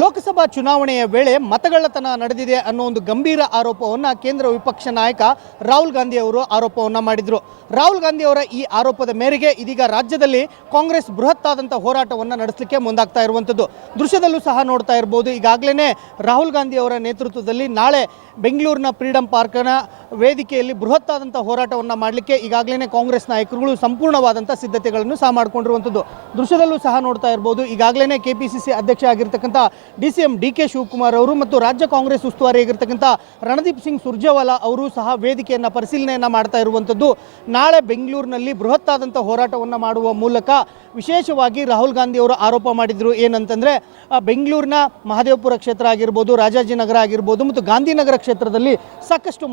ಲೋಕಸಭಾ ಚುನಾವಣೆಯ ವೇಳೆ ಮತಗಳ್ಳತನ ನಡೆದಿದೆ ಅನ್ನೋ ಒಂದು ಗಂಭೀರ ಆರೋಪವನ್ನು ಕೇಂದ್ರ ವಿಪಕ್ಷ ನಾಯಕ ರಾಹುಲ್ ಗಾಂಧಿ ಅವರು ಆರೋಪವನ್ನು ಮಾಡಿದರು. ರಾಹುಲ್ ಗಾಂಧಿ ಅವರ ಈ ಆರೋಪದ ಮೇರೆಗೆ ಇದೀಗ ರಾಜ್ಯದಲ್ಲಿ ಕಾಂಗ್ರೆಸ್ ಬೃಹತ್ತಾದಂಥ ಹೋರಾಟವನ್ನು ನಡೆಸಲಿಕ್ಕೆ ಮುಂದಾಗ್ತಾ ಇರುವಂಥದ್ದು ದೃಶ್ಯದಲ್ಲೂ ಸಹ ನೋಡ್ತಾ ಇರ್ಬೋದು. ಈಗಾಗಲೇ ರಾಹುಲ್ ಗಾಂಧಿ ಅವರ ನೇತೃತ್ವದಲ್ಲಿ ನಾಳೆ ಬೆಂಗಳೂರಿನ ಫ್ರೀಡಂ ಪಾರ್ಕ್ನ ವೇದಿಕೆಯಲ್ಲಿ ಬೃಹತ್ತಾದಂಥ ಹೋರಾಟವನ್ನು ಮಾಡಲಿಕ್ಕೆ ಈಗಾಗಲೇ ಕಾಂಗ್ರೆಸ್ ನಾಯಕರುಗಳು ಸಂಪೂರ್ಣವಾದಂಥ ಸಿದ್ಧತೆಗಳನ್ನು ಸಹ ಮಾಡಿಕೊಂಡಿರುವಂಥದ್ದು. ದೃಶ್ಯದಲ್ಲೂ ಸಹ ನೋಡ್ತಾ ಇರ್ಬೋದು. ಈಗಾಗಲೇ ಕೆ ಪಿ ಸಿ ಸಿ ಅಧ್ಯಕ್ಷ ಆಗಿರ್ತಕ್ಕಂಥ D C M D K Shivakumar ಅವರು ಮತ್ತು ರಾಜ್ಯ ಕಾಂಗ್ರೆಸ್ ಉಸ್ತುವಾರಿ ಆಗಿರ್ತಕ್ಕಂಥ ರಣದೀಪ್ ಸಿಂಗ್ ಸುರ್ಜೇವಾಲಾ ಅವರು ಸಹ ವೇದಿಕೆಯನ್ನು ಪರಿಶೀಲನೆಯನ್ನು ಮಾಡ್ತಾ ಇರುವಂಥದ್ದು. ನಾಳೆ ಬೆಂಗಳೂರಿನಲ್ಲಿ ಬೃಹತ್ತಾದಂಥ ಹೋರಾಟವನ್ನು ಮಾಡುವ ಮೂಲಕ ವಿಶೇಷವಾಗಿ ರಾಹುಲ್ ಗಾಂಧಿ ಅವರು ಆರೋಪ ಮಾಡಿದರು. ಏನಂತಂದರೆ ಬೆಂಗಳೂರಿನ ಮಹದೇವಪುರ ಕ್ಷೇತ್ರ ಆಗಿರ್ಬೋದು, ರಾಜಾಜಿನಗರ ಆಗಿರ್ಬೋದು ಮತ್ತು ಗಾಂಧಿನಗರ ಕ್ಷೇತ್ರದಲ್ಲಿ ಸಾಕಷ್ಟು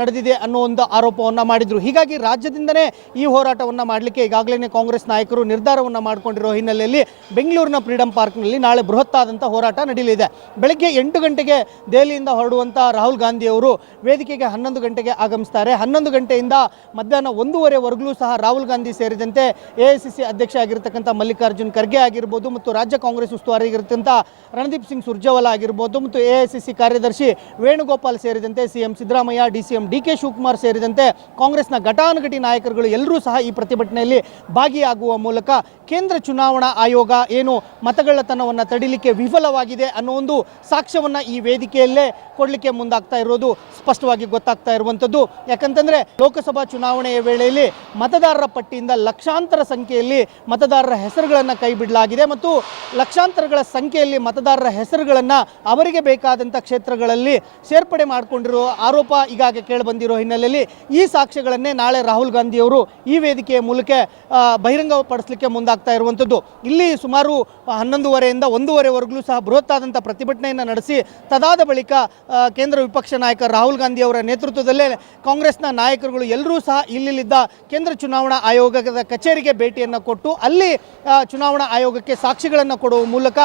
ನಡೆದಿದೆ ಅನ್ನೋ ಒಂದು ಆರೋಪವನ್ನು ಮಾಡಿದರು. ಹೀಗಾಗಿ ರಾಜ್ಯದಿಂದನೇ ಈ ಹೋರಾಟವನ್ನು ಮಾಡಲಿಕ್ಕೆ ಈಗಾಗಲೇ ಕಾಂಗ್ರೆಸ್ ನಾಯಕರು ನಿರ್ಧಾರವನ್ನು ಮಾಡಿಕೊಂಡಿರುವ ಹಿನ್ನೆಲೆಯಲ್ಲಿ ಬೆಂಗಳೂರಿನ ಫ್ರೀಡಂ ಪಾರ್ಕ್ನಲ್ಲಿ ನಾಳೆ ಬೃಹತ್ತಾದಂಥ ಹೋರಾಟ ನಡೆಯಲಿದೆ ಬೆಳಗ್ಗೆ ಎಂಟು ಗಂಟೆಗೆ ದೆಹಲಿಯಿಂದ ಹೊರಡುವಂಥ ರಾಹುಲ್ ಗಾಂಧಿ ಅವರು ವೇದಿಕೆಗೆ ಹನ್ನೊಂದು ಗಂಟೆಗೆ ಆಗಮಿಸ್ತಾರೆ. ಹನ್ನೊಂದು ಗಂಟೆಯಿಂದ ಮಧ್ಯಾಹ್ನ ಒಂದೂವರೆವರೆಗೂ ಸಹ ರಾಹುಲ್ ಗಾಂಧಿ ಸೇರಿದಂತೆ ಎ ಅಧ್ಯಕ್ಷ ಆಗಿರತಕ್ಕಂಥ ಮಲ್ಲಿಕಾರ್ಜುನ್ ಖರ್ಗೆ ಆಗಿರ್ಬೋದು ಮತ್ತು ರಾಜ್ಯ ಕಾಂಗ್ರೆಸ್ ಉಸ್ತುವಾರಿ ರಣದೀಪ್ ಸಿಂಗ್ ಸುರ್ಜೇವಾಲಾ ಆಗಿರ್ಬೋದು ಮತ್ತು ಎ ಕಾರ್ಯದರ್ಶಿ ವೇಣುಗೋಪಾಲ್ ಸೇರಿದಂತೆ CM Siddaramaiah, D C M D K Shivakumar ಸೇರಿದಂತೆ ಕಾಂಗ್ರೆಸ್ನ ಘಟಾನುಘಟಿ ನಾಯಕರುಗಳು ಎಲ್ಲರೂ ಸಹ ಈ ಪ್ರತಿಭಟನೆಯಲ್ಲಿ ಭಾಗಿಯಾಗುವ ಮೂಲಕ ಕೇಂದ್ರ ಚುನಾವಣಾ ಆಯೋಗ ಏನು ಮತಗಳ್ಳತನವನ್ನು ತಡಿಲಿಕ್ಕೆ ವಿಫಲವಾಗಿದೆ ಅನ್ನೋ ಒಂದು ಸಾಕ್ಷ್ಯವನ್ನು ಈ ವೇದಿಕೆಯಲ್ಲೇ ಕೊಡಲಿಕ್ಕೆ ಮುಂದಾಗ್ತಾ ಇರೋದು ಸ್ಪಷ್ಟವಾಗಿ ಗೊತ್ತಾಗ್ತಾ ಇರುವಂಥದ್ದು. ಯಾಕಂತಂದರೆ ಲೋಕಸಭಾ ಚುನಾವಣೆಯ ವೇಳೆಯಲ್ಲಿ ಮತದಾರರ ಪಟ್ಟಿಯಿಂದ ಲಕ್ಷಾಂತರ ಸಂಖ್ಯೆಯಲ್ಲಿ ಮತದಾರರ ಹೆಸರುಗಳನ್ನು ಕೈಬಿಡಲಾಗಿದೆ ಮತ್ತು ಲಕ್ಷಾಂತರಗಳ ಸಂಖ್ಯೆಯಲ್ಲಿ ಮತದಾರರ ಹೆಸರುಗಳನ್ನು ಅವರಿಗೆ ಬೇಕಾದಂಥ ಕ್ಷೇತ್ರಗಳಲ್ಲಿ ಸೇರ್ಪಡೆ ಮಾಡಿಕೊಂಡಿರೋ ಆರೋಪ ಈಗಾಗ ಕೇಳಿಬಂದಿರೋ ಹಿನ್ನೆಲೆಯಲ್ಲಿ ಈ ಸಾಕ್ಷ್ಯಗಳನ್ನೇ ನಾಳೆ ರಾಹುಲ್ ಗಾಂಧಿ ಅವರು ಈ ವೇದಿಕೆಯ ಮೂಲಕ ಬಹಿರಂಗಪಡಿಸಲಿಕ್ಕೆ ಮುಂದಾಗ್ತಾ ಇರುವಂಥದ್ದು. ಇಲ್ಲಿ ಸುಮಾರು ಹನ್ನೊಂದುವರೆಯಿಂದ ಒಂದೂವರೆವರೆಗೂ ಸಹ ಬೃಹತ್ತಾದಂಥ ಪ್ರತಿಭಟನೆಯನ್ನು ನಡೆಸಿ, ತದಾದ ಬಳಿಕ ಕೇಂದ್ರ ವಿಪಕ್ಷ ನಾಯಕ ರಾಹುಲ್ ಗಾಂಧಿ ಅವರ ನೇತೃತ್ವದಲ್ಲೇ ಕಾಂಗ್ರೆಸ್ನ ನಾಯಕರುಗಳು ಎಲ್ಲರೂ ಸಹ ಇಲ್ಲಿಲ್ಲಿದ್ದ ಕೇಂದ್ರ ಚುನಾವಣಾ ಆಯೋಗದ ಕಚೇರಿಗೆ ಭೇಟಿಯನ್ನು ಕೊಟ್ಟು, ಅಲ್ಲಿ ಚುನಾವಣಾ ಆಯೋಗಕ್ಕೆ ಸಾಕ್ಷಿಗಳನ್ನು ಕೊಡುವ ಮೂಲಕ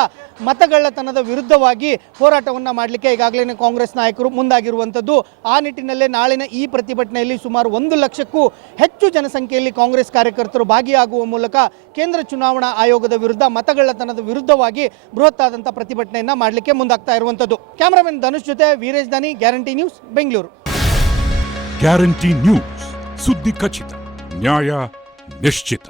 ಮತಗಳ್ಳತನದ ವಿರುದ್ಧವಾಗಿ ಹೋರಾಟವನ್ನು ಮಾಡಲಿಕ್ಕೆ ಈಗಾಗಲೇ ಕಾಂಗ್ರೆಸ್ ನಾಯಕರು ಮುಂದಾಗಿರುವಂಥದ್ದು. ಆ ನಿಟ್ಟಿನಲ್ಲೇ ನಾಳಿನ ಈ ಪ್ರತಿಭಟನೆಯಲ್ಲಿ ಸುಮಾರು ಒಂದು ಲಕ್ಷಕ್ಕೂ ಹೆಚ್ಚು ಜನಸಂಖ್ಯೆಯಲ್ಲಿ ಕಾಂಗ್ರೆಸ್ ಕಾರ್ಯಕರ್ತರು ಭಾಗಿಯಾಗುವ ಮೂಲಕ ಕೇಂದ್ರ ಚುನಾವಣಾ ಆಯೋಗದ ವಿರುದ್ಧ ಮತಗಳ್ಳತನದ ವಿರುದ್ಧವಾಗಿ ಬೃಹತ್ತಾದಂಥ ಪ್ರತಿಭಟನೆಯನ್ನ ಮಾಡಲಿಕ್ಕೆ ಮುಂದಾಗ್ತಾ ಇರುವಂಥದ್ದು. ಕ್ಯಾಮರಾಮನ್ ಧನುಷ್ ಜೊತೆ Veeresh Dani Guarantee News, Bengaluru. Guarantee News, ಸುದ್ದಿ ಖಚಿತ, ನ್ಯಾಯ ನಿಶ್ಚಿತ.